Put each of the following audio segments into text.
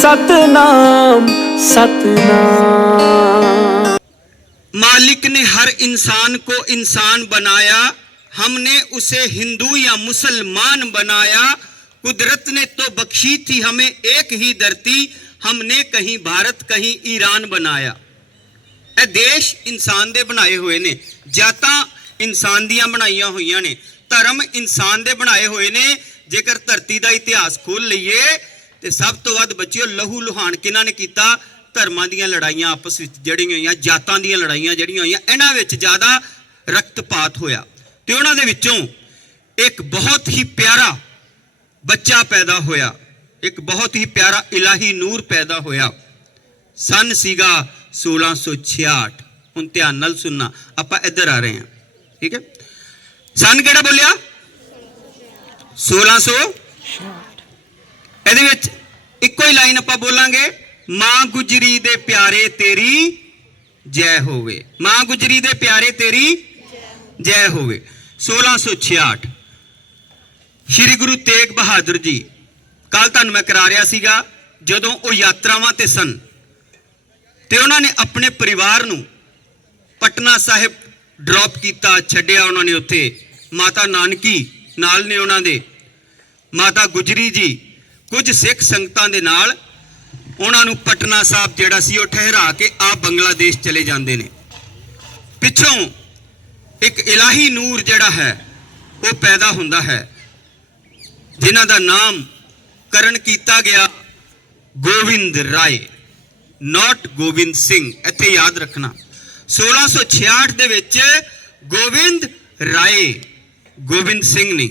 सतनाम सतनाम मालिक ने हर इंसान को इंसान बनाया हमने उसे हिंदू या मुसलमान बनाया कुदरत ने तो बख्शी थी हमें एक ही धरती हमने कहीं भारत कहीं ईरान बनाया ਇਹ ਦੇਸ਼ ਇਨਸਾਨ ਦੇ ਬਣਾਏ ਹੋਏ ਨੇ ਜਾਤਾਂ ਇਨਸਾਨ ਦੀਆਂ ਬਣਾਈਆਂ ਹੋਈਆਂ ਨੇ ਧਰਮ ਇਨਸਾਨ ਦੇ ਬਣਾਏ ਹੋਏ ਨੇ ਜੇਕਰ ਧਰਤੀ ਦਾ ਇਤਿਹਾਸ ਖੋਲ ਲਈਏ ਤੇ ਸਭ ਤੋਂ ਵੱਧ ਬੱਚਿਓ, ਲਹੂ ਲੁਹਾਨ ਕਿਹਨਾਂ ਨੇ ਕੀਤਾ? ਧਰਮਾਂ ਦੀਆਂ ਲੜਾਈਆਂ ਆਪਸ ਵਿੱਚ ਜਿਹੜੀਆਂ ਹੋਈਆਂ, ਜਾਤਾਂ ਦੀਆਂ ਲੜਾਈਆਂ ਜਿਹੜੀਆਂ ਹੋਈਆਂ, ਇਹਨਾਂ ਵਿੱਚ ਜ਼ਿਆਦਾ ਰਕਤਪਾਤ ਹੋਇਆ। ਤੇ ਉਹਨਾਂ ਦੇ ਵਿੱਚੋਂ ਇੱਕ ਬਹੁਤ ਹੀ ਪਿਆਰਾ ਬੱਚਾ ਪੈਦਾ ਹੋਇਆ। ਇੱਕ ਬਹੁਤ ਹੀ ਪਿਆਰਾ ਇਲਾਹੀ ਨੂਰ ਪੈਦਾ ਹੋਇਆ। ਸਨ ਸੀਗਾ 1666 ਹੁਣ ਧਿਆਨ ਨਾਲ ਸੁਣਨਾ, ਆਪਾਂ ਇੱਧਰ ਆ ਰਹੇ ਹਾਂ। ਠੀਕ ਹੈ? ਸਨ ਕਿਹੜਾ ਬੋਲਿਆ? 1600 ਇਹਦੇ ਵਿੱਚ ਇੱਕੋ ਹੀ ਲਾਈਨ ਆਪਾਂ ਬੋਲਾਂਗੇ, ਮਾਂ ਗੁਜਰੀ ਦੇ ਪਿਆਰੇ ਤੇਰੀ ਜੈ ਹੋਵੇ। ਮਾਂ ਗੁਜਰੀ ਦੇ ਪਿਆਰੇ ਤੇਰੀ ਜੈ ਹੋਵੇ। 1666 ਸ਼੍ਰੀ ਗੁਰੂ ਤੇਗ ਬਹਾਦਰ ਜੀ ਕੱਲ ਤੁਹਾਨੂੰ ਮੈਂ ਕਰਾ ਰਿਹਾ ਸੀਗਾ, ਜਦੋਂ ਉਹ ਯਾਤਰਾਵਾਂ ਤੇ ਸਨ, ਤੇ ਉਹਨਾਂ ਨੇ ਆਪਣੇ ਪਰਿਵਾਰ ਨੂੰ ਪਟਨਾ ਸਾਹਿਬ ਡ੍ਰੌਪ ਕੀਤਾ, ਛੱਡਿਆ ਉਹਨਾਂ ਨੇ ਉੱਥੇ। ਮਾਤਾ ਨਾਨਕੀ ਨਾਲ ਨੇ ਉਹਨਾਂ ਦੇ। ਮਾਤਾ ਗੁਜਰੀ ਜੀ ਕੁਝ ਸਿੱਖ ਸੰਗਤਾਂ ਦੇ ਨਾਲ ਉਹਨਾਂ ਨੂੰ ਪਟਨਾ ਸਾਹਿਬ ਜਿਹੜਾ ਸੀ ਉਹ ਠਹਿਰਾ ਕੇ ਆ ਬੰਗਲਾਦੇਸ਼ ਚਲੇ ਜਾਂਦੇ ਨੇ। ਪਿੱਛੋਂ ਇੱਕ ਇਲਾਹੀ ਨੂਰ ਜਿਹੜਾ ਹੈ, ਉਹ ਪੈਦਾ ਹੁੰਦਾ ਹੈ, ਜਿਨ੍ਹਾਂ ਦਾ ਨਾਮ ਕਰਨ ਕੀਤਾ ਗਿਆ ਗੋਵਿੰਦ ਰਾਏ, ਨਾਟ ਗੋਬਿੰਦ ਸਿੰਘ, ਇੱਥੇ ਯਾਦ ਰੱਖਣਾ। 1666 ਦੇ ਵਿੱਚ ਗੋਬਿੰਦ ਰਾਏ ਗੋਬਿੰਦ ਸਿੰਘ ਨਹੀਂ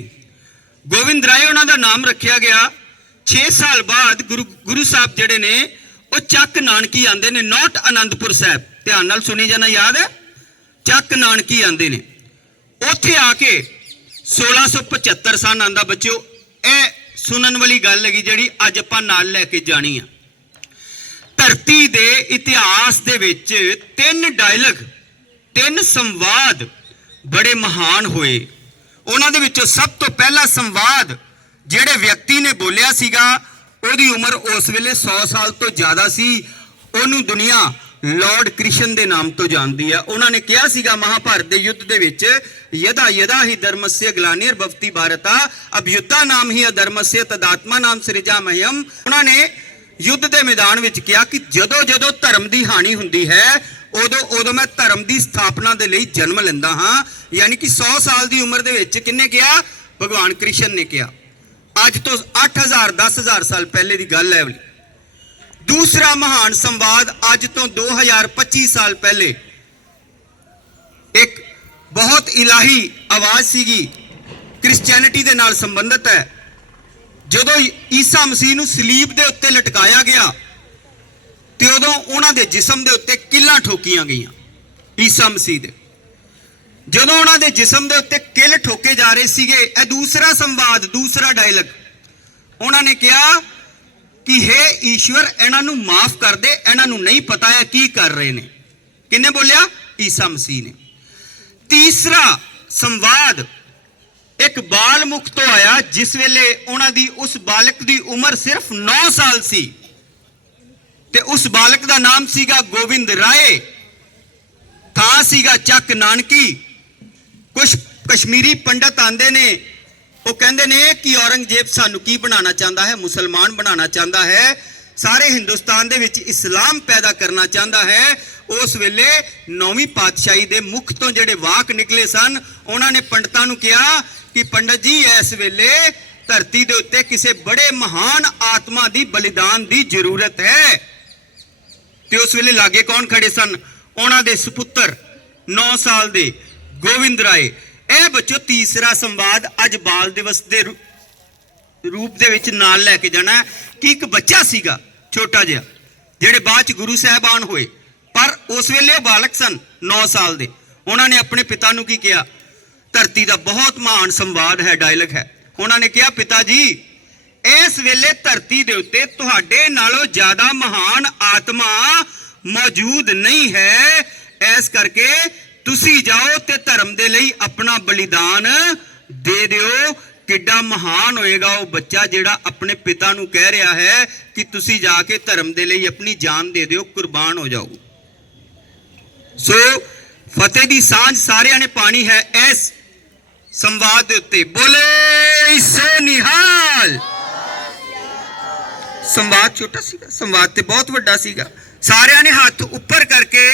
ਗੋਬਿੰਦ ਰਾਏ ਉਹਨਾਂ ਦਾ ਨਾਮ ਰੱਖਿਆ ਗਿਆ 6 ਸਾਲ ਬਾਅਦ ਗੁਰੂ ਗੁਰੂ ਸਾਹਿਬ ਜਿਹੜੇ ਨੇ, ਉਹ ਚੱਕ ਨਾਨਕੀ ਆਂਦੇ ਨੇ ਨਾਟ ਆਨੰਦਪੁਰ ਸਾਹਿਬ। ਧਿਆਨ ਨਾਲ ਸੁਣੀ ਜਾਣਾ, ਯਾਦ ਹੈ? ਚੱਕ ਨਾਨਕੀ ਆਂਦੇ ਨੇ। ਉੱਥੇ ਆ ਕੇ 1675 ਸਨ ਆਂਦਾ ਬੱਚਿਓ, ਇਹ ਸੁਣਨ ਵਾਲੀ ਗੱਲ ਹੈਗੀ ਜਿਹੜੀ ਅੱਜ ਆਪਾਂ ਨਾਲ ਲੈ ਕੇ ਜਾਣੀ ਆ। ਧਰਤੀ ਦੇ ਇਤਿਹਾਸ ਦੇ ਵਿੱਚ ਤਿੰਨ ਡਾਇਲੌਗ ਤਿੰਨ ਸੰਵਾਦ ਬੜੇ ਮਹਾਨ ਹੋਏ। ਉਹਨਾਂ ਦੇ ਵਿੱਚੋਂ ਸਭ ਤੋਂ ਪਹਿਲਾ ਸੰਵਾਦ ਜਿਹੜੇ ਵਿਅਕਤੀ ਨੇ ਬੋਲਿਆ ਸੀਗਾ, ਉਹਦੀ ਉਮਰ ਉਸ ਵੇਲੇ 100 ਸਾਲ ਤੋਂ ਜ਼ਿਆਦਾ ਸੀ। ਉਹਨੂੰ ਦੁਨੀਆ ਲਾਰਡ ਕ੍ਰਿਸ਼ਨ ਦੇ ਨਾਮ ਤੋਂ ਜਾਣਦੀ ਆ। ਉਹਨਾਂ ਨੇ ਕਿਹਾ ਸੀਗਾ ਮਹਾਭਾਰਤ ਦੇ ਯੁੱਧ ਦੇ ਵਿੱਚ, ਯਦਾ ਯਦਾ ਹੀ ਧਰਮਸਯ ਗਲਾਨੀਰ ਭਵਤੀ ਭਾਰਤਾ ਅਭਯੁੱਤਾ ਨਾਮ ਹੀ ਅਧਰਮਸਯ ਤਦਾਤਮਾ ਨਾਮ ਸ੍ਰਿਜਾ ਮਹਿਮ ਉਹਨਾਂ ਨੇ ਯੁੱਧ ਦੇ ਮੈਦਾਨ ਵਿੱਚ ਕਿਹਾ ਕਿ ਜਦੋਂ ਜਦੋਂ ਧਰਮ ਦੀ ਹਾਨੀ ਹੁੰਦੀ ਹੈ, ਉਦੋਂ ਉਦੋਂ ਮੈਂ ਧਰਮ ਦੀ ਸਥਾਪਨਾ ਦੇ ਲਈ ਜਨਮ ਲੈਂਦਾ ਹਾਂ। ਯਾਨੀ ਕਿ 100 ਸਾਲ ਦੀ ਉਮਰ ਦੇ ਵਿੱਚ ਕਿੰਨੇ ਕਿਹਾ? ਭਗਵਾਨ ਕ੍ਰਿਸ਼ਨ ਨੇ ਕਿਹਾ। ਅੱਜ ਤੋਂ 8000 10000 ਸਾਲ ਪਹਿਲੇ ਦੀ ਗੱਲ ਹੈ ਵਾਲੀ ਦੂਸਰਾ ਮਹਾਨ ਸੰਵਾਦ ਅੱਜ ਤੋਂ 2025 ਸਾਲ ਪਹਿਲੇ। ਇੱਕ ਬਹੁਤ ਇਲਾਹੀ ਆਵਾਜ਼ ਸੀਗੀ ਕ੍ਰਿਸਚੀਅਨਿਟੀ ਦੇ ਨਾਲ ਸੰਬੰਧਿਤ ਹੈ। ਜਦੋਂ ਈਸਾ ਮਸੀਹ ਨੂੰ ਸਲੀਬ ਦੇ ਉੱਤੇ ਲਟਕਾਇਆ ਗਿਆ, ਤੇ ਉਦੋਂ ਉਹਨਾਂ ਦੇ ਜਿਸਮ ਦੇ ਉੱਤੇ ਕਿੱਲਾਂ ਠੋਕੀਆਂ ਗਈਆਂ, ਈਸਾ ਮਸੀਹ ਦੇ। ਜਦੋਂ ਉਹਨਾਂ ਦੇ ਜਿਸਮ ਦੇ ਉੱਤੇ ਕਿੱਲ ਠੋਕੇ ਜਾ ਰਹੇ ਸੀਗੇ, ਇਹ ਦੂਸਰਾ ਸੰਵਾਦ, ਦੂਸਰਾ ਡਾਇਲੌਗ ਉਹਨਾਂ ਨੇ ਕਿਹਾ ਕਿ हे ਈਸ਼ਵਰ, ਇਹਨਾਂ ਨੂੰ ਮਾਫ ਕਰ ਦੇ, ਇਹਨਾਂ ਨੂੰ ਨਹੀਂ ਪਤਾ ਹੈ ਕੀ ਕਰ ਰਹੇ ਨੇ। ਕਿੰਨੇ ਬੋਲਿਆ? ਈਸਾ ਮਸੀਹ ਨੇ। ਤੀਸਰਾ ਸੰਵਾਦ, ਇੱਕ ਬਾਲ ਮੁਖ ਤੋਂ ਆਇਆ, ਜਿਸ ਵੇਲੇ ਉਹਨਾਂ ਦੀ ਉਸ ਬਾਲਕ ਦੀ ਉਮਰ ਸਿਰਫ 9 ਸਾਲ ਸੀ। ਤੇ ਉਸ ਬਾਲਕ ਦਾ ਨਾਮ ਸੀਗਾ ਗੋਬਿੰਦ ਰਾਏ, ਥਾਂ ਸੀਗਾ ਚੱਕ ਨਾਨਕੀ। ਕੁਝ ਕਸ਼ਮੀਰੀ ਪੰਡਤ ਆਂਦੇ ਨੇ, ਉਹ ਕਹਿੰਦੇ ਨੇ ਕਿ ਔਰੰਗਜ਼ੇਬ ਸਾਨੂੰ ਕੀ ਬਣਾਉਣਾ ਚਾਹੁੰਦਾ ਹੈ? ਮੁਸਲਮਾਨ ਬਣਾਉਣਾ ਚਾਹੁੰਦਾ ਹੈ? ਸਾਰੇ ਹਿੰਦੁਸਤਾਨ ਦੇ ਵਿੱਚ ਇਸਲਾਮ ਪੈਦਾ ਕਰਨਾ ਚਾਹੁੰਦਾ ਹੈ? ਉਸ ਵੇਲੇ ਨੌਵੀਂ ਪਾਤਸ਼ਾਹੀ ਦੇ ਮੁਖ ਤੋਂ ਜਿਹੜੇ ਵਾਕ ਨਿਕਲੇ ਸਨ, ਉਹਨਾਂ ਨੇ ਪੰਡਤਾਂ ਨੂੰ ਕਿਹਾ ਕਿ ਪੰਡਤ ਜੀ, ਇਸ ਵੇਲੇ ਧਰਤੀ ਦੇ ਉੱਤੇ ਕਿਸੇ ਬੜੇ ਮਹਾਨ ਆਤਮਾ ਦੀ ਬਲੀਦਾਨ ਦੀ ਜ਼ਰੂਰਤ ਹੈ। ਤੇ ਉਸ ਵੇਲੇ ਲਾਗੇ ਕੌਣ ਖੜੇ ਸਨ? ਉਹਨਾਂ ਦੇ ਸੁਪੁੱਤਰ 9 ਸਾਲ ਦੇ ਗੋਵਿੰਦ ਰਾਏ। ਇਹ ਬੱਚੋ ਤੀਸਰਾ ਸੰਵਾਦ ਅੱਜ ਬਾਲ ਦਿਵਸ ਦੇ ਰੂਪ ਦੇ ਵਿੱਚ ਨਾਲ ਲੈ ਕੇ ਜਾਣਾ ਕਿ ਇੱਕ ਬੱਚਾ ਸੀਗਾ, ਛੋਟਾ ਜਿਹਾ, ਜਿਹੜੇ ਬਾਅਦ ਚ ਗੁਰੂ ਸਾਹਿਬਾਨ ਹੋਏ। ਪਰ ਉਸ ਵੇਲੇ ਉਹ ਬਾਲਕ ਸਨ 9 ਸਾਲ ਦੇ। ਉਹਨਾਂ ਨੇ ਆਪਣੇ ਪਿਤਾ ਨੂੰ ਕੀ ਕਿਹਾ? ਧਰਤੀ ਦਾ ਬਹੁਤ ਮਹਾਨ ਸੰਵਾਦ ਹੈ ਡਾਇਲੌਗ ਹੈ। ਉਹਨਾਂ ਨੇ ਕਿਹਾ, ਪਿਤਾ ਜੀ, ਇਸ ਵੇਲੇ ਧਰਤੀ ਦੇ ਉੱਤੇ ਤੁਹਾਡੇ ਨਾਲੋਂ ਜ਼ਿਆਦਾ ਮਹਾਨ ਆਤਮਾ ਮੌਜੂਦ ਨਹੀਂ ਹੈ। ਇਸ ਕਰਕੇ ਤੁਸੀਂ ਜਾਓ ਤੇ ਧਰਮ ਦੇ ਲਈ ਆਪਣਾ ਬਲੀਦਾਨ ਦੇ ਦਿਓ। ਕਿੱਡਾ ਮਹਾਨ ਹੋਏਗਾ ਉਹ ਬੱਚਾ ਜਿਹੜਾ ਆਪਣੇ ਪਿਤਾ ਨੂੰ ਕਹਿ ਰਿਹਾ ਹੈ ਕਿ ਤੁਸੀਂ ਜਾ ਕੇ ਧਰਮ ਦੇ ਲਈ ਆਪਣੀ ਜਾਨ ਦੇ ਦਿਓ, ਕੁਰਬਾਨ ਹੋ ਜਾਓ। ਸੋ ਫਤਿਹ ਦੀ ਸਾਂਝ ਸਾਰਿਆਂ ਨੇ ਪਾਣੀ ਹੈ ਇਸ ਸੰਵਾਦ ਦੇ ਉੱਤੇ। ਬੋਲੇ ਸੋ ਨਿਹਾਲ। ਸੰਵਾਦ ਛੋਟਾ ਸੀਗਾ, ਸੰਵਾਦ ਤੇ ਬਹੁਤ ਵੱਡਾ ਸੀਗਾ। ਸਾਰਿਆਂ ਨੇ ਹੱਥ ਉੱਪਰ ਕਰਕੇ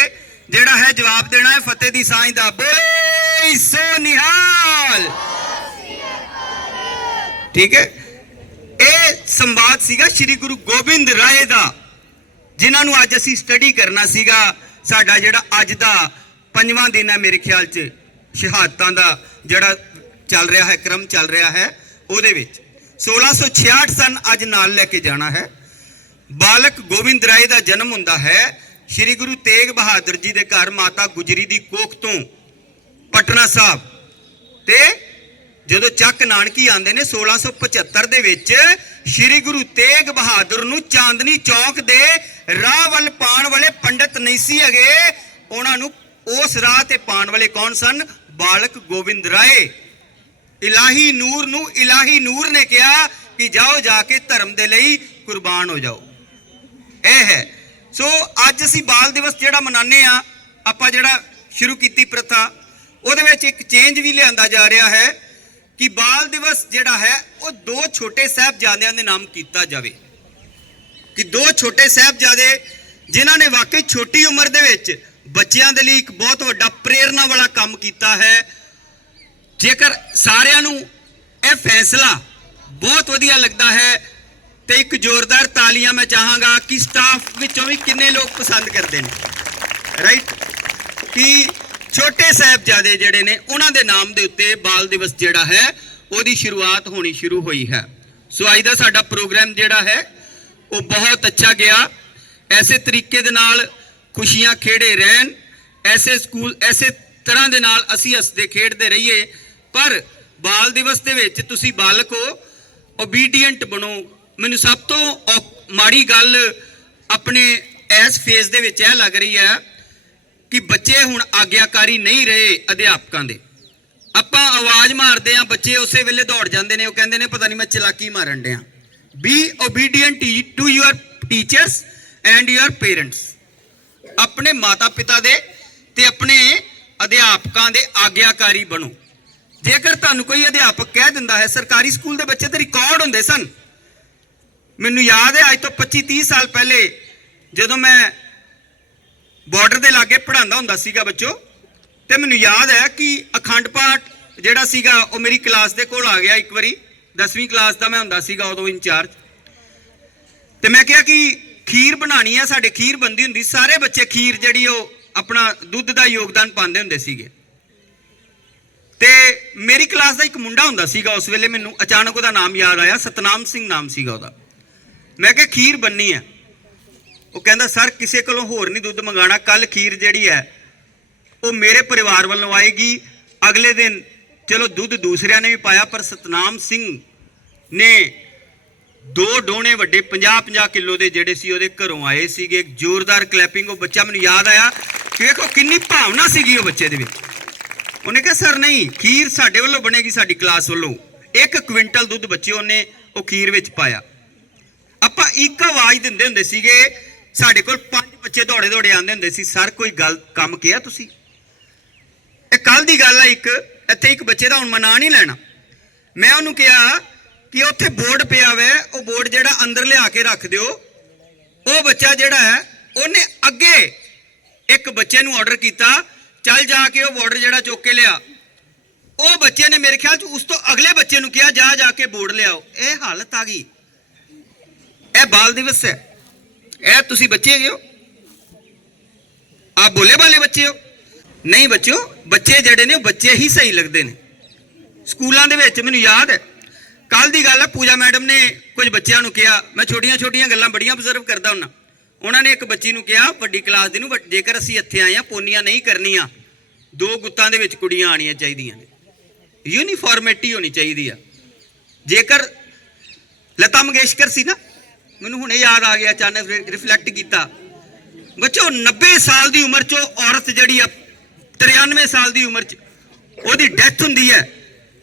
ਜਿਹੜਾ ਹੈ ਜਵਾਬ ਦੇਣਾ ਹੈ ਫਤਿਹ ਦੀ ਸਾਂਝ ਦਾ। ਬੋਲੇ ਸੋ ਨਿਹਾਲ ਠੀਕ ਹੈ? ਇਹ ਸੰਵਾਦ ਸੀਗਾ ਸ੍ਰੀ ਗੁਰੂ ਗੋਬਿੰਦ ਰਾਏ ਦਾ, ਜਿਨ੍ਹਾਂ ਨੂੰ ਅੱਜ ਅਸੀਂ ਸਟੱਡੀ ਕਰਨਾ ਸੀਗਾ। ਸਾਡਾ ਜਿਹੜਾ ਅੱਜ ਦਾ ਪੰਜਵਾਂ ਦਿਨ ਹੈ ਮੇਰੇ ਖਿਆਲ 'ਚ, ਸ਼ਹਾਦਤਾਂ ਦਾ ਜਿਹੜਾ ਚੱਲ ਰਿਹਾ ਹੈ, ਕ੍ਰਮ ਚੱਲ ਰਿਹਾ ਹੈ, ਉਹਦੇ ਵਿੱਚ। 1666 ਸਨ, ਅੱਜ ਨਾਲ ਲੈ ਕੇ ਜਾਣਾ ਹੈ। ਬਾਲਕ ਗੋਬਿੰਦ ਰਾਏ ਦਾ ਜਨਮ ਹੁੰਦਾ ਹੈ ਸ੍ਰੀ ਗੁਰੂ ਤੇਗ ਬਹਾਦਰ ਜੀ ਦੇ ਘਰ ਮਾਤਾ ਗੁਜਰੀ ਦੀ ਕੋਖ ਤੋਂ ਪਟਨਾ ਸਾਹਿਬ। ਤੇ ਜਦੋਂ ਚੱਕ ਨਾਨਕੀ ਆਂਦੇ ਨੇ 1675 ਦੇ ਵਿੱਚ, ਸ੍ਰੀ ਗੁਰੂ ਤੇਗ ਬਹਾਦਰ ਨੂੰ ਚਾਂਦਨੀ ਚੌਕ ਦੇ ਰਾਹ ਵੱਲ ਪਾਣ ਵਾਲੇ ਪੰਡਤ ਨਹੀਂ ਸੀ ਹੈਗੇ। ਉਹਨਾਂ ਨੂੰ ਉਸ ਰਾਹ ਤੇ ਪਾਣ ਵਾਲੇ ਕੌਣ ਸਨ? ਬਾਲਕ ਗੋਬਿੰਦ ਰਾਏ। ਇਲਾਹੀ ਨੂਰ ਨੂੰ, ਇਲਾਹੀ ਨੂਰ ਨੇ ਕਿਹਾ ਕਿ ਜਾਓ ਜਾ ਕੇ ਧਰਮ ਦੇ ਲਈ ਕੁਰਬਾਨ ਹੋ ਜਾਓ। ਇਹ ਹੈ ਸੋ ਅੱਜ ਅਸੀਂ ਬਾਲ ਦਿਵਸ ਜਿਹੜਾ ਮਨਾਉਂਦੇ ਆ ਆਪਾਂ ਜਿਹੜਾ ਸ਼ੁਰੂ ਕੀਤੀ ਪ੍ਰਥਾ, ਉਹਦੇ ਵਿੱਚ ਇੱਕ ਚੇਂਜ ਵੀ ਲਿਆਂਦਾ ਜਾ ਰਿਹਾ ਹੈ ਕਿ ਬਾਲ ਦਿਵਸ ਜਿਹੜਾ ਹੈ, ਉਹ ਦੋ ਛੋਟੇ ਸਾਹਿਬਜ਼ਾਦਿਆਂ ਦੇ ਨਾਮ ਕੀਤਾ ਜਾਵੇ। ਕਿ ਦੋ ਛੋਟੇ ਸਾਹਿਬਜ਼ਾਦੇ ਜਿਨ੍ਹਾਂ ਨੇ ਵਾਕਈ ਛੋਟੀ ਉਮਰ ਦੇ ਵਿੱਚ ਬੱਚਿਆਂ ਦੇ ਲਈ ਇੱਕ ਬਹੁਤ ਵੱਡਾ ਪ੍ਰੇਰਣਾ ਵਾਲਾ ਕੰਮ ਕੀਤਾ ਹੈ। ਜੇਕਰ ਸਾਰਿਆਂ ਨੂੰ ਇਹ ਫੈਸਲਾ ਬਹੁਤ ਵਧੀਆ ਲੱਗਦਾ ਹੈ ਤੇ ਇੱਕ ਜ਼ੋਰਦਾਰ ਤਾਲੀਆਂ ਮੈਂ ਚਾਹਾਂਗਾ ਕਿ ਸਟਾਫ ਵਿੱਚੋਂ ਵੀ ਕਿੰਨੇ ਲੋਕ ਪਸੰਦ ਕਰਦੇ ਨੇ। ਰਾਈਟ ਕਿ ਛੋਟੇ ਸਾਹਿਬਜ਼ਾਦੇ ਜਿਹੜੇ ਨੇ, ਉਹਨਾਂ ਦੇ ਨਾਮ ਦੇ ਉੱਤੇ ਬਾਲ ਦਿਵਸ ਜਿਹੜਾ ਹੈ, ਉਹਦੀ ਸ਼ੁਰੂਆਤ ਹੋਣੀ ਸ਼ੁਰੂ ਹੋਈ ਹੈ। ਸੋ ਅੱਜ ਦਾ ਸਾਡਾ ਪ੍ਰੋਗਰਾਮ ਜਿਹੜਾ ਹੈ, ਉਹ ਬਹੁਤ ਅੱਛਾ ਗਿਆ। ਐਸੇ ਤਰੀਕੇ ਦੇ ਨਾਲ ਖੁਸ਼ੀਆਂ ਖੇੜੇ ਰਹਿਣ, ਐਸੇ ਸਕੂਲ, ਐਸੇ ਤਰ੍ਹਾਂ ਦੇ ਨਾਲ ਅਸੀਂ ਹੱਸਦੇ ਖੇਡਦੇ ਰਹੀਏ। ਪਰ ਬਾਲ ਦਿਵਸ ਦੇ ਵਿੱਚ ਤੁਸੀਂ ਬਾਲਕ ਹੋ ਓਬੀਡੀਐਂਟ ਬਣੋ ਮੈਨੂੰ ਸਭ ਤੋਂ ਔਖ- ਮਾੜੀ ਗੱਲ ਆਪਣੇ ਇਸ ਫੇਜ਼ ਦੇ ਵਿੱਚ ਇਹ ਲੱਗ ਰਹੀ ਹੈ ਕਿ ਬੱਚੇ ਹੁਣ ਆਗਿਆਕਾਰੀ ਨਹੀਂ ਰਹੇ ਅਧਿਆਪਕਾਂ ਦੇ। ਆਪਾਂ ਆਵਾਜ਼ ਮਾਰਦੇ ਆ ਬੱਚੇ ਉਸੇ ਵੇਲੇ ਦੌੜ ਜਾਂਦੇ ਨੇ, ਉਹ ਕਹਿੰਦੇ ਨੇ, ਪਤਾ ਨਹੀਂ ਮੈਂ ਚਲਾਕੀ ਮਾਰਨ ਡਿਆ। Be obedient to your teachers and your parents ਆਪਣੇ ਮਾਤਾ ਪਿਤਾ ਦੇ ਤੇ ਆਪਣੇ ਅਧਿਆਪਕਾਂ ਦੇ ਆਗਿਆਕਾਰੀ ਬਣੋ। ਜੇਕਰ ਤੁਹਾਨੂੰ ਕੋਈ ਅਧਿਆਪਕ ਕਹਿ ਦਿੰਦਾ ਹੈ, ਸਰਕਾਰੀ ਸਕੂਲ ਦੇ ਬੱਚੇ ਤੇ ਰਿਕਾਰਡ ਹੁੰਦੇ ਸਨ ਮੈਨੂੰ ਯਾਦ ਹੈ, ਅੱਜ ਤੋਂ 25 30 ਸਾਲ ਪਹਿਲੇ ਜਦੋਂ ਮੈਂ ਬਾਰਡਰ ਦੇ ਲਾਗੇ ਪੜਾਉਂਦਾ ਹੁੰਦਾ ਸੀਗਾ ਬੱਚੋ, ਤੇ ਮੈਨੂੰ ਯਾਦ ਹੈ ਕਿ ਅਖੰਡ ਪਾਠ ਜਿਹੜਾ ਸੀਗਾ, ਉਹ ਮੇਰੀ ਕਲਾਸ ਦੇ ਕੋਲ ਆ ਗਿਆ ਇੱਕ ਵਾਰੀ। 10ਵੀਂ ਕਲਾਸ ਦਾ ਮੈਂ ਹੁੰਦਾ ਸੀਗਾ ਉਦੋਂ ਇੰਚਾਰਜ ਤੇ ਮੈਂ ਕਿਹਾ ਕਿ ਖੀਰ ਬਣਾਣੀ ਹੈ ਸਾਡੇ ਖੀਰ ਬੰਦੀ ਹੁੰਦੀ, ਸਾਰੇ ਬੱਚੇ ਖੀਰ ਜਿਹੜੀ ਉਹ ਆਪਣਾ ਦੁੱਧ ਦਾ ਯੋਗਦਾਨ ਪਾਉਂਦੇ ਹੁੰਦੇ ਸੀਗੇ। ਤੇ ਮੇਰੀ ਕਲਾਸ ਦਾ ਇੱਕ ਮੁੰਡਾ ਹੁੰਦਾ ਸੀਗਾ, ਉਸ ਵੇਲੇ ਮੈਨੂੰ ਅਚਾਨਕ ਉਹਦਾ ਨਾਮ ਯਾਦ ਆਇਆ, ਸਤਨਾਮ ਸਿੰਘ ਨਾਮ ਸੀਗਾ ਉਹਦਾ। ਮੈਂ ਕਿਹਾ, ਖੀਰ ਬੰਨੀ ਹੈ ਉਹ ਕਹਿੰਦਾ, ਸਰ, ਕਿਸੇ ਕੋਲੋਂ ਹੋਰ ਨਹੀਂ ਦੁੱਧ ਮੰਗਾਣਾ ਕੱਲ ਖੀਰ ਜਿਹੜੀ ਹੈ, ਉਹ ਮੇਰੇ ਪਰਿਵਾਰ ਵੱਲੋਂ ਆਏਗੀ। ਅਗਲੇ ਦਿਨ, ਚਲੋ ਦੁੱਧ ਦੂਸਰਿਆਂ ਨੇ ਵੀ ਪਾਇਆ, ਪਰ ਸਤਨਾਮ ਸਿੰਘ ਨੇ ਦੋ ਡੋਣੇ ਵੱਡੇ 50 50 ਕਿਲੋ ਦੇ ਜਿਹੜੇ ਸੀ, ਉਹਦੇ ਘਰੋਂ ਆਏ ਸੀਗੇ। ਇੱਕ ਜ਼ੋਰਦਾਰ ਕਲੈਪਿੰਗ ਉਹ ਬੱਚਾ ਮੈਨੂੰ ਯਾਦ ਆਇਆ। ਕਿ ਵੇਖੋ, ਕਿੰਨੀ ਭਾਵਨਾ ਸੀਗੀ ਉਹ ਬੱਚੇ ਦੇ ਵਿੱਚ। ਉਹਨੇ ਕਿਹਾ, ਸਰ, ਨਹੀਂ, ਖੀਰ ਸਾਡੇ ਵੱਲੋਂ ਬਣੇਗੀ, ਸਾਡੀ ਕਲਾਸ ਵੱਲੋਂ। ਇੱਕ ਕੁਇੰਟਲ ਦੁੱਧ ਬੱਚੇ ਉਹਨੇ ਉਹ ਖੀਰ ਵਿੱਚ ਪਾਇਆ। ਇੱਕ ਆਵਾਜ਼ ਦਿੰਦੇ ਹੁੰਦੇ ਸੀਗੇ, ਸਾਡੇ ਕੋਲ ਪੰਜ ਬੱਚੇ ਦੌੜੇ ਦੌੜੇ ਆਉਂਦੇ ਹੁੰਦੇ ਸੀ, ਸਰ, ਕੋਈ ਗਲਤ ਕੰਮ ਕਿਹਾ ਤੁਸੀਂ? ਇਹ ਕੱਲ ਦੀ ਗੱਲ ਹੈ ਇੱਕ, ਇੱਥੇ ਇੱਕ ਬੱਚੇ ਦਾ ਹੁਣ ਮਨਾ ਨਹੀਂ ਲੈਣਾ। ਮੈਂ ਉਹਨੂੰ ਕਿਹਾ ਕਿ ਉੱਥੇ ਬੋਰਡ ਪਿਆ ਹੋਇਆ ਉਹ ਬੋਰਡ ਜਿਹੜਾ ਅੰਦਰ ਲਿਆ ਕੇ ਰੱਖ ਦਿਓ। ਉਹ ਬੱਚਾ ਜਿਹੜਾ ਹੈ, ਉਹਨੇ ਅੱਗੇ ਇੱਕ ਬੱਚੇ ਨੂੰ ਆਰਡਰ ਕੀਤਾ, ਚੱਲ ਜਾ ਕੇ ਉਹ ਬਾਰਡਰ ਜਿਹੜਾ ਚੁੱਕ ਕੇ ਲਿਆ। ਉਹ ਬੱਚੇ ਨੇ ਮੇਰੇ ਖਿਆਲ ਚ ਉਸ ਤੋਂ ਅਗਲੇ ਬੱਚੇ ਨੂੰ ਕਿਹਾ, ਜਾ ਜਾ ਕੇ ਬੋਰਡ ਲਿਆਓ। ਇਹ ਹਾਲਤ ਆ ਗਈ। ਇਹ ਬਾਲ ਦਿਵਸ ਹੈ। ਇਹ ਤੁਸੀਂ ਬੱਚੇ ਹੈਗੇ ਹੋ। ਆਪ ਬੋਲੇ ਵਾਲੇ ਬੱਚੇ ਹੋ। ਨਹੀਂ ਬੱਚਿਓ, ਬੱਚੇ ਜਿਹੜੇ ਨੇ ਉਹ ਬੱਚੇ ਹੀ ਸਹੀ ਲੱਗਦੇ ਨੇ। ਸਕੂਲਾਂ ਦੇ ਵਿੱਚ ਮੈਨੂੰ ਯਾਦ ਹੈ। ਕੱਲ ਦੀ ਗੱਲ ਹੈ ਪੂਜਾ ਮੈਡਮ ਨੇ ਕੁਝ ਬੱਚਿਆਂ ਨੂੰ ਕਿਹਾ। ਮੈਂ ਛੋਟੀਆਂ ਛੋਟੀਆਂ ਗੱਲਾਂ ਬੜੀਆਂ ਅਬਜ਼ਰਵ ਕਰਦਾ ਹੁੰਨਾ। ਉਹਨਾਂ ਨੇ ਇੱਕ ਬੱਚੀ ਨੂੰ ਕਿਹਾ, ਵੱਡੀ ਕਲਾਸ ਦੇ ਨੂੰ "ਬਟ ਜੇਕਰ ਅਸੀਂ ਇੱਥੇ ਆਏ ਆ, ਪੋਨੀਆਂ ਨਹੀਂ ਕਰਨੀਆਂ। ਦੋ ਗੁੱਤਾਂ ਦੇ ਵਿੱਚ ਕੁੜੀਆਂ ਆਣੀਆਂ ਚਾਹੀਦੀਆਂ ਨੇ। ਯੂਨੀਫਾਰਮੈਲਿਟੀ ਹੋਣੀ ਚਾਹੀਦੀ ਆ। ਜੇਕਰ ਲਤਾ ਮੰਗੇਸ਼ਕਰ ਸੀ ਨਾ ਮੈਨੂੰ ਹੁਣੇ ਯਾਦ ਆ ਗਿਆ, ਅਚਾਨਕ ਰਿਫਲੈਕਟ ਕੀਤਾ। ਬੱਚੋ 90 ਸਾਲ ਦੀ ਉਮਰ 'ਚ ਉਹ ਔਰਤ ਜਿਹੜੀ ਆ 93 ਸਾਲ ਦੀ ਉਮਰ 'ਚ, ਉਹਦੀ ਡੈਥ ਹੁੰਦੀ ਹੈ।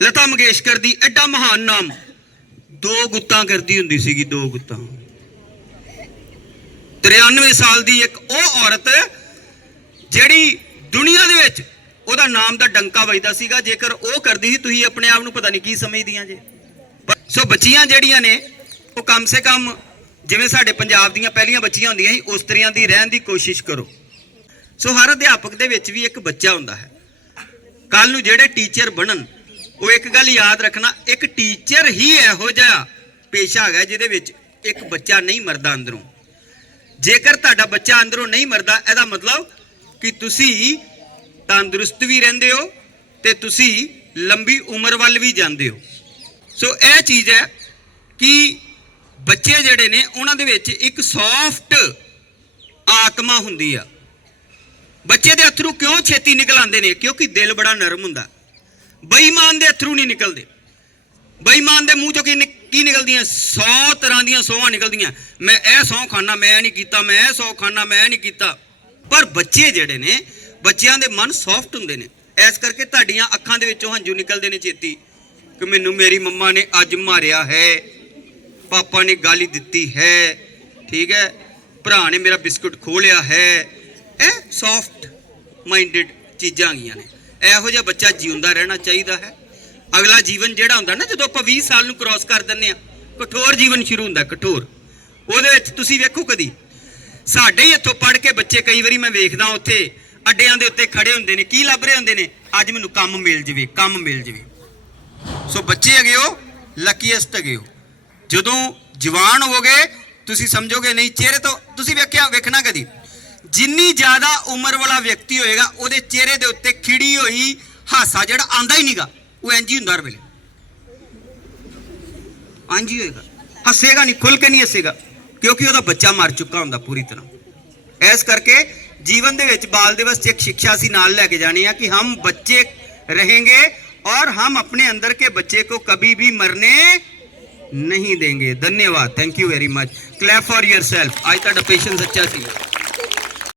ਲਤਾ ਮੰਗੇਸ਼ਕਰ ਦੀ ਐਡਾ ਮਹਾਨ ਨਾਮ। ਦੋ ਗੁੱਤਾਂ ਕਰਦੀ ਹੁੰਦੀ ਸੀਗੀ, ਦੋ ਗੁੱਤਾਂ। 93 ਸਾਲ ਦੀ ਇੱਕ ਉਹ ਔਰਤ, ਜਿਹੜੀ ਦੁਨੀਆ ਦੇ ਵਿੱਚ ਉਹਦਾ ਨਾਮ ਦਾ ਡੰਕਾ ਵੱਜਦਾ ਸੀਗਾ। ਜੇਕਰ ਉਹ ਕਰਦੀ ਸੀ, ਤੁਸੀਂ ਆਪਣੇ ਆਪ ਨੂੰ ਪਤਾ ਨਹੀਂ ਕੀ ਸਮਝਦੀਆਂ ਜੇ। ਸੋ ਬੱਚੀਆਂ ਜਿਹੜੀਆਂ ਨੇ, ਉਹ ਕਮ ਸੇ ਕਮ ਜਿਵੇਂ ਸਾਡੇ ਪੰਜਾਬ ਦੀਆਂ ਪਹਿਲੀਆਂ ਬੱਚੀਆਂ ਹੁੰਦੀਆਂ ਸੀ, ਉਸ ਤਰੀਆਂ ਦੀ ਰਹਿਣ ਦੀ ਕੋਸ਼ਿਸ਼ ਕਰੋ। ਸੋ ਹਰ ਅਧਿਆਪਕ ਦੇ ਵਿੱਚ ਵੀ ਇੱਕ ਬੱਚਾ ਹੁੰਦਾ ਹੈ। ਕੱਲ ਨੂੰ ਜਿਹੜੇ ਟੀਚਰ ਬਣਨ, ਉਹ ਇੱਕ ਗੱਲ ਯਾਦ ਰੱਖਣਾ, ਇੱਕ ਟੀਚਰ ਹੀ ਇਹੋ ਜਿਹਾ ਪੇਸ਼ਾ ਹੈਗਾ ਜਿਹਦੇ ਵਿੱਚ ਇੱਕ ਬੱਚਾ ਨਹੀਂ ਮਰਦਾ ਅੰਦਰੋਂ। ਜੇਕਰ ਤੁਹਾਡਾ ਬੱਚਾ ਅੰਦਰੋਂ ਨਹੀਂ ਮਰਦਾ, ਇਹਦਾ ਮਤਲਬ ਕਿ ਤੁਸੀਂ ਤੰਦਰੁਸਤ ਵੀ ਰਹਿੰਦੇ ਹੋ ਤੇ ਤੁਸੀਂ ਲੰਬੀ ਉਮਰ ਵੱਲ ਵੀ ਜਾਂਦੇ ਹੋ। ਸੋ ਇਹ ਚੀਜ਼ ਹੈ ਕਿ ਬੱਚੇ ਜਿਹੜੇ ਨੇ, ਉਹਨਾਂ ਦੇ ਵਿੱਚ ਇੱਕ ਸੌਫਟ ਆਤਮਾ ਹੁੰਦੀ ਆ। ਬੱਚੇ ਦੇ ਅਥਰੂ ਕਿਉਂ ਛੇਤੀ ਨਿਕਲ ਆਉਂਦੇ ਨੇ? ਕਿਉਂਕਿ ਦਿਲ ਬੜਾ ਨਰਮ ਹੁੰਦਾ। ਬੇਈਮਾਨ ਦੇ ਅਥਰੂ ਨਹੀਂ ਨਿਕਲਦੇ। ਬੇਈਮਾਨ ਦੇ ਮੂੰਹ ਚੋਂ ਕੀ ਨਿਕ- ਕੀ ਨਿਕਲਦੀਆਂ? 100 ਤਰ੍ਹਾਂ ਦੀਆਂ ਸੌਹਾਂ ਨਿਕਲਦੀਆਂ। ਮੈਂ ਇਹ ਸੌਂ ਖਾਣਾ ਮੈਂ ਇਹ ਨਹੀਂ ਕੀਤਾ, ਮੈਂ ਇਹ ਸੌਂ ਖਾਣਾ ਮੈਂ ਇਹ ਨਹੀਂ ਕੀਤਾ। ਪਰ ਬੱਚੇ ਜਿਹੜੇ ਨੇ, ਬੱਚਿਆਂ ਦੇ ਮਨ ਸੌਫਟ ਹੁੰਦੇ ਨੇ। ਇਸ ਕਰਕੇ ਤੁਹਾਡੀਆਂ ਅੱਖਾਂ ਦੇ ਵਿੱਚੋਂ ਹੰਝੂ ਨਿਕਲਦੇ ਨੇ ਛੇਤੀ। ਕਿ ਮੈਨੂੰ ਮੇਰੀ ਮੰਮਾ ਨੇ ਅੱਜ ਮਾਰਿਆ ਹੈ। ਪਾਪਾ ਨੇ ਗਾਲੀ ਦਿੱਤੀ ਹੈ। ਠੀਕ ਹੈ? ਭਰਾ ਨੇ ਮੇਰਾ ਬਿਸਕੁਟ ਖੋਹ ਲਿਆ ਹੈ। ਇਹ ਸੌਫਟ ਮਾਈਂਡਡ ਚੀਜ਼ਾਂ ਆਗੀਆਂ ਨੇ। ਇਹੋ ਜਿਹਾ ਬੱਚਾ ਜਿਉਂਦਾ ਰਹਿਣਾ ਚਾਹੀਦਾ ਹੈ। ਅਗਲਾ ਜੀਵਨ ਜਿਹੜਾ ਹੁੰਦਾ ਨਾ, ਜਦੋਂ ਆਪਾਂ 20 ਸਾਲ ਨੂੰ ਕ੍ਰਾਸ ਕਰ ਦਿੰਨੇ ਆ ਕਠੋਰ ਜੀਵਨ ਸ਼ੁਰੂ ਹੁੰਦਾ, ਕਠੋਰ। ਉਹਦੇ ਵਿੱਚ ਤੁਸੀਂ ਵੇਖੋ ਕਦੀ। ਸਾਡੇ ਹੀ ਇੱਥੋਂ ਪੜ ਕੇ ਬੱਚੇ ਕਈ ਵਾਰੀ ਮੈਂ ਵੇਖਦਾ ਉੱਥੇ, ਅੱਡਿਆਂ ਦੇ ਉੱਤੇ ਖੜੇ ਹੁੰਦੇ ਨੇ, ਕੀ ਲੱਭ ਰਹੇ ਹੁੰਦੇ ਨੇ? ਅੱਜ ਮੈਨੂੰ ਕੰਮ ਮਿਲ ਜਵੇ, ਕੰਮ ਮਿਲ ਜਵੇ। ਸੋ ਬੱਚੇ ਹੈਗੇ ਹੋ ਲੱਕੀਐਸਟ ਹੈਗੇ ਹੋ। ਜਦੋਂ ਜਵਾਨ ਹੋਵੋਗੇ ਤੁਸੀਂ ਸਮਝੋਗੇ ਨਹੀਂ ਚਿਹਰੇ ਤੋਂ ਤੁਸੀਂ ਵੇਖਿਆ ਵੇਖਣਾ ਕਦੀ ਜਿੰਨੀ ਜ਼ਿਆਦਾ ਉਮਰ ਵਾਲਾ ਵਿਅਕਤੀ ਹੋਏਗਾ ਉਹਦੇ ਚਿਹਰੇ ਦੇ ਉੱਤੇ ਖਿੜੀ ਹੋਈ ਹਾਸਾ ਜਿਹੜਾ ਆਂਦਾ ਹੀ ਨਹੀਂਗਾ ਉਹ ਇੰਜ ਹੀ ਹੁੰਦਾ ਹਰ ਵੇਲੇ ਇੰਜ ਹੀ ਹੋਏਗਾ ਹੱਸੇਗਾ ਨਹੀਂ ਖੁੱਲ ਕੇ ਨਹੀਂ ਹੱਸੇਗਾ ਕਿਉਂਕਿ ਉਹਦਾ ਬੱਚਾ ਮਰ ਚੁੱਕਾ ਹੁੰਦਾ ਪੂਰੀ ਤਰ੍ਹਾਂ ਇਸ ਕਰਕੇ ਜੀਵਨ ਦੇ ਵਿੱਚ ਬਾਲ ਦਿਵਸ 'ਚ ਇੱਕ ਸਿੱਖਿਆ ਅਸੀਂ ਨਾਲ ਲੈ ਕੇ ਜਾਣੀ ਆ ਕਿ ਹਮ ਬੱਚੇ रहेंगे और हम अपने अंदर के बच्चे को कभी भी मरने नहीं देंगे धन्यवाद thank you very much clap for yourself आज ਤੁਹਾਡਾ ਪੇਸ਼ੈਂਸ ਅੱਛਾ ਸੀ